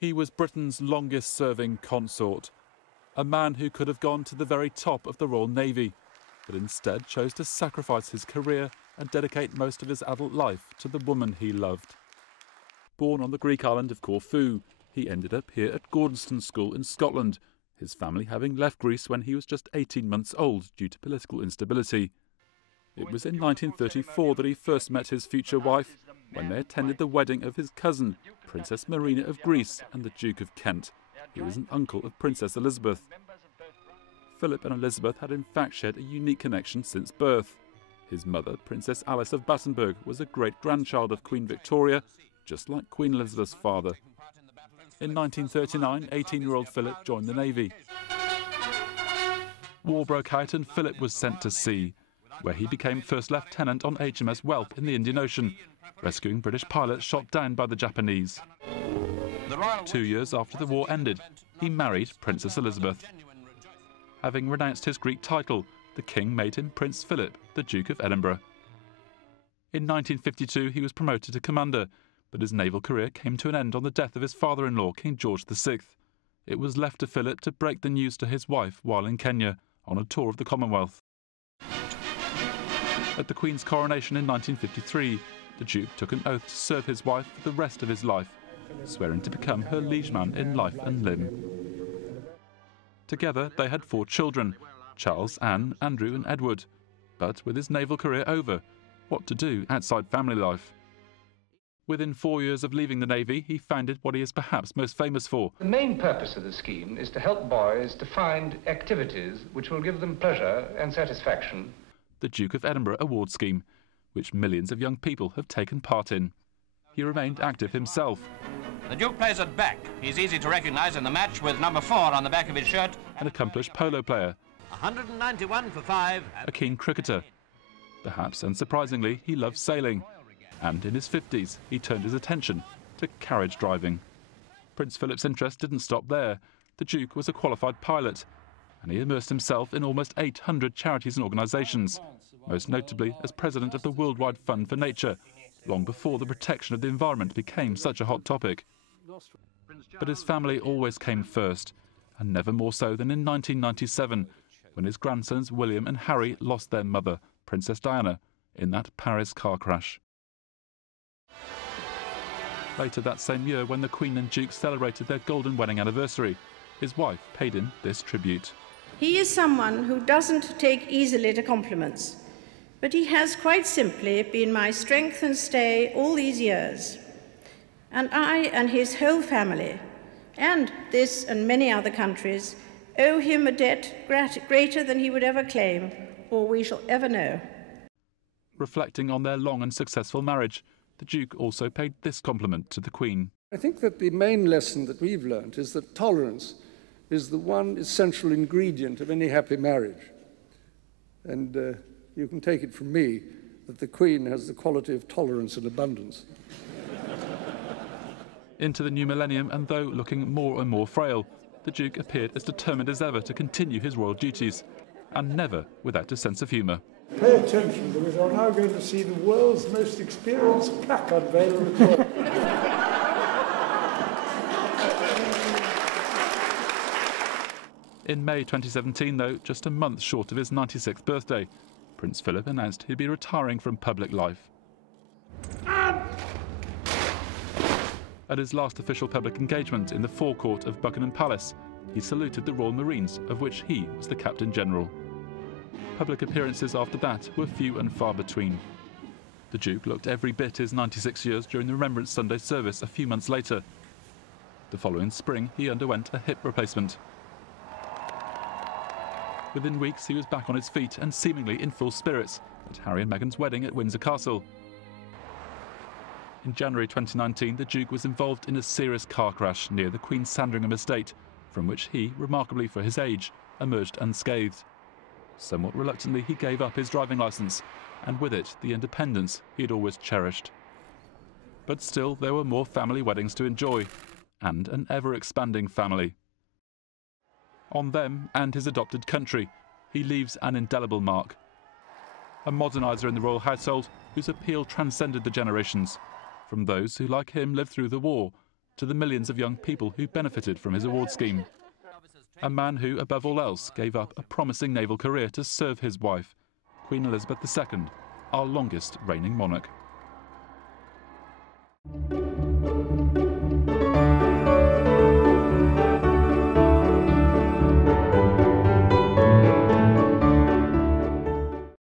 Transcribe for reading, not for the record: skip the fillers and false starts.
He was Britain's longest-serving consort, a man who could have gone to the very top of the Royal Navy, but instead chose to sacrifice his career and dedicate most of his adult life to the woman he loved. Born on the Greek island of Corfu, he ended up here at Gordonston School in Scotland, his family having left Greece when he was just 18 months old due to political instability. It was in 1934 that he first met his future wife, when they attended the wedding of his cousin, Princess Marina of Greece, and the Duke of Kent. He was an uncle of Princess Elizabeth. Philip and Elizabeth had in fact shared a unique connection since birth. His mother, Princess Alice of Battenberg, was a great-grandchild of Queen Victoria, just like Queen Elizabeth's father. In 1939, 18-year-old Philip joined the Navy. War broke out and Philip was sent to sea, where he became First Lieutenant on HMS Whelp in the Indian Ocean, rescuing British pilots shot down by the Japanese. 2 years after the war ended, he married Princess Elizabeth. Having renounced his Greek title, the king made him Prince Philip, the Duke of Edinburgh. In 1952 he was promoted to commander, but his naval career came to an end on the death of his father-in-law, King George VI. It was left to Philip to break the news to his wife while in Kenya, on a tour of the Commonwealth. At the Queen's coronation in 1953, the Duke took an oath to serve his wife for the rest of his life, swearing to become her liegeman in life and limb. Together they had 4 children, Charles, Anne, Andrew and Edward. But with his naval career over, what to do outside family life? Within 4 years of leaving the Navy, he founded what he is perhaps most famous for. The main purpose of the scheme is to help boys to find activities which will give them pleasure and satisfaction. The Duke of Edinburgh Award Scheme, which millions of young people have taken part in. He remained active himself. The Duke plays at back. He's easy to recognise in the match with number 4 on the back of his shirt. An accomplished polo player. 191 for 5. A keen cricketer. Perhaps unsurprisingly, he loved sailing. And in his 50s, he turned his attention to carriage driving. Prince Philip's interest didn't stop there. The Duke was a qualified pilot, and he immersed himself in almost 800 charities and organisations, most notably as president of the Worldwide Fund for Nature, long before the protection of the environment became such a hot topic. But his family always came first, and never more so than in 1997, when his grandsons William and Harry lost their mother, Princess Diana, in that Paris car crash. Later that same year, when the Queen and Duke celebrated their golden wedding anniversary, his wife paid him this tribute. He is someone who doesn't take easily to compliments, but he has quite simply been my strength and stay all these years. And I and his whole family, and this and many other countries, owe him a debt greater than he would ever claim, or we shall ever know. Reflecting on their long and successful marriage, the Duke also paid this compliment to the Queen. I think that the main lesson that we've learnt is that tolerance is the one essential ingredient of any happy marriage. And you can take it from me that the Queen has the quality of tolerance in abundance. Into the new millennium, and though looking more and more frail, the Duke appeared as determined as ever to continue his royal duties, and never without a sense of humour. Pay attention, because you're now going to see the world's most experienced placard veil record. In May 2017, though, just a month short of his 96th birthday, Prince Philip announced he'd be retiring from public life. At his last official public engagement in the forecourt of Buckingham Palace, he saluted the Royal Marines, of which he was the Captain General. Public appearances after that were few and far between. The Duke looked every bit his 96 years during the Remembrance Sunday service a few months later. The following spring, he underwent a hip replacement. Within weeks, he was back on his feet and seemingly in full spirits at Harry and Meghan's wedding at Windsor Castle. In January 2019, the Duke was involved in a serious car crash near the Queen's Sandringham estate, from which he, remarkably for his age, emerged unscathed. Somewhat reluctantly, he gave up his driving licence, and with it, the independence he had always cherished. But still, there were more family weddings to enjoy, and an ever-expanding family. On them and his adopted country, he leaves an indelible mark. A moderniser in the royal household whose appeal transcended the generations, from those who, like him, lived through the war, to the millions of young people who benefited from his award scheme. A man who, above all else, gave up a promising naval career to serve his wife, Queen Elizabeth II, our longest reigning monarch.